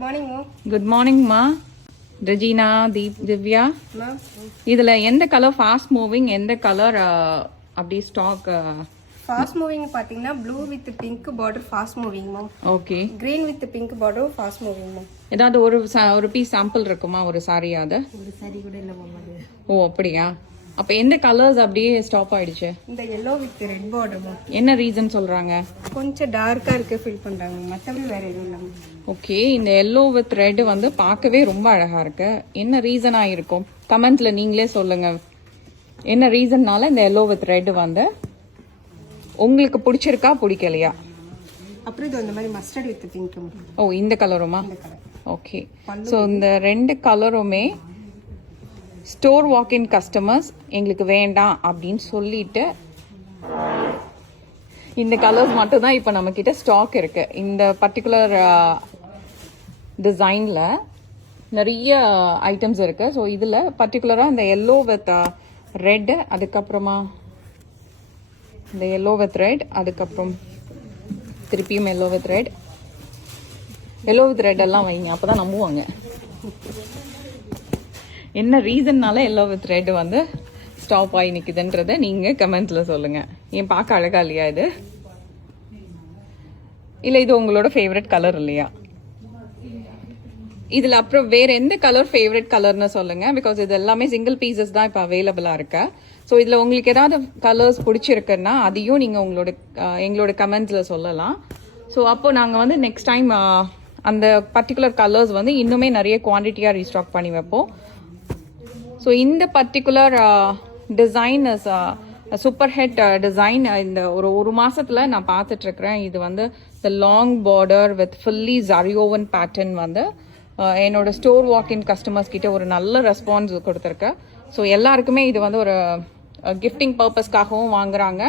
Morning good morning மா. Regina, Divya, இதுல எந்த கலர் ஃபாஸ்ட் மூவிங், எந்த கலர் அப்படியே ஸ்டாக்? ஃபாஸ்ட் மூவிங் பாத்தீங்கன்னா blue with pink border fast moving ma'am. Okay. Green with pink border fast moving ma'am. ஏதாவது ஒரு piece sample இருக்குமா? ஒரு சாரி அது? ஒரு சாரி கூட இல்ல மேம் அது. ஓ அப்படியா? அப்ப எந்த கலர்ஸ் அப்படியே ஸ்டாப் ஆயிடுச்சு? இந்த yellow with red border ma'am. என்ன ரீசன் சொல்றாங்க? கொஞ்சம் டார்க்கா இருக்கு ஃபீல் பண்றாங்க, மத்தபடி வேற எதுவும் இல்ல மேம். ஓகே. இந்த yellow வித் ரெட் வந்து பார்க்கவே ரொம்ப அழகா இருக்கு. என்ன ரீசனா இருக்கும்? கமெண்ட்ல நீங்களே சொல்லுங்க. என்ன ரீசன்னால இந்த yellow வித் ரெட் வந்து உங்களுக்கு பிடிச்சிருக்கா பிடிக்கலையா? அப்புறம் இது அந்த மாதிரி மஸ்டர்ட் வித் பிங்க். ஓ இந்த கலருமா? இந்த கலர். ஓகே. ஸோ இந்த ரெண்டு கலருமே ஸ்டோர் வாக்-இன் கஸ்டமர்ஸ் எங்களுக்கு வேண்டாம் அப்படின்னு சொல்லிட்டு இந்த கலர்ஸ் மட்டும் தான் இப்போ நம்ம கிட்ட ஸ்டாக் இருக்கு. இந்த பர்டிகுலர் டிசைன்ல நிறைய ஐட்டம்ஸ் இருக்கு. ஸோ இதுல பர்டிகுலரா இந்த எல்லோ வித் ரெட், அதுக்கப்புறமா இந்த எல்லோ வித் ரெட், அதுக்கப்புறம் திருப்பியும் yellow with red. Yellow with red எல்லாம் வைங்க, அப்பதான் நம்புவாங்க. என்ன ரீசன்னால எல்லோ வித் ரெட் வந்து ஸ்டாப் ஆகி நிக்குதுன்றத நீங்க கமெண்ட்ல சொல்லுங்க. ஏன் பார்க்க அழகா இல்லையா இது? இல்ல இது உங்களோட ஃபேவரட் கலர் இல்லையா? இதுல அப்புறம் வேற எந்த கலர் ஃபேவரட் கலர்னு சொல்லுங்க. பிகாஸ் இது எல்லாமே சிங்கிள் பீசஸ் தான் இப்போ அவைலபிளா இருக்கு. ஸோ இதுல உங்களுக்கு ஏதாவது கலர்ஸ் பிடிச்சிருக்குன்னா அதையும் நீங்க எங்களோட கமெண்ட்ஸ்ல சொல்லலாம். ஸோ அப்போ நாங்க வந்து நெக்ஸ்ட் டைம் அந்த பர்டிகுலர் கலர்ஸ் வந்து இன்னுமே நிறைய குவான்டிட்டியா ரீஸ்டாக் பண்ணி வைப்போம். ஸோ இந்த particular design super hit design இந்த ஒரு மாசத்துல நான் பார்த்துட்டு இருக்கிறேன். இது வந்து the long border with fully zari woven pattern வந்து என்னோட ஸ்டோர் வாக்-இன் கஸ்டமர்ஸ் கிட்ட ஒரு நல்ல ரெஸ்பான்ஸ் கொடுத்துருக்கேன். ஸோ எல்லாருக்குமே இது வந்து ஒரு கிஃப்டிங் பர்பஸ்க்காகவும் வாங்குறாங்க,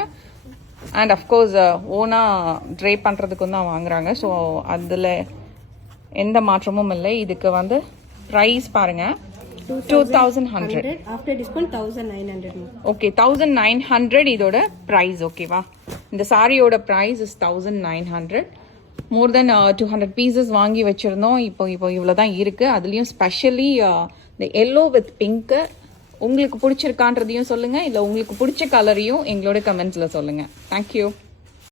அண்ட் அஃப்கோர்ஸ் ஓனா ட்ரே பண்றதுக்கும் தான் வாங்குறாங்க. ஸோ அதுல எந்த மாற்றமும் இல்லை. இதுக்கு வந்து ப்ரைஸ் பாருங்க, 2100. After discount 1900. ஓகே, 1900 இதோட பிரைஸ். ஓகேவா? இந்த சாரியோட price is 1900. More then 200 pieces வாங்கி வச்சிருந்தோம். இப்போ இவ்வளவுதான் இருக்கு. அதுலயும் ஸ்பெஷலி இந்த எல்லோ வித் பிங்க் உங்களுக்கு பிடிச்சிருக்கான்றதையும் சொல்லுங்க, இல்ல உங்களுக்கு பிடிச்ச கலரையும் எங்களோட கமெண்ட்ஸ்ல சொல்லுங்க. தேங்க்யூ.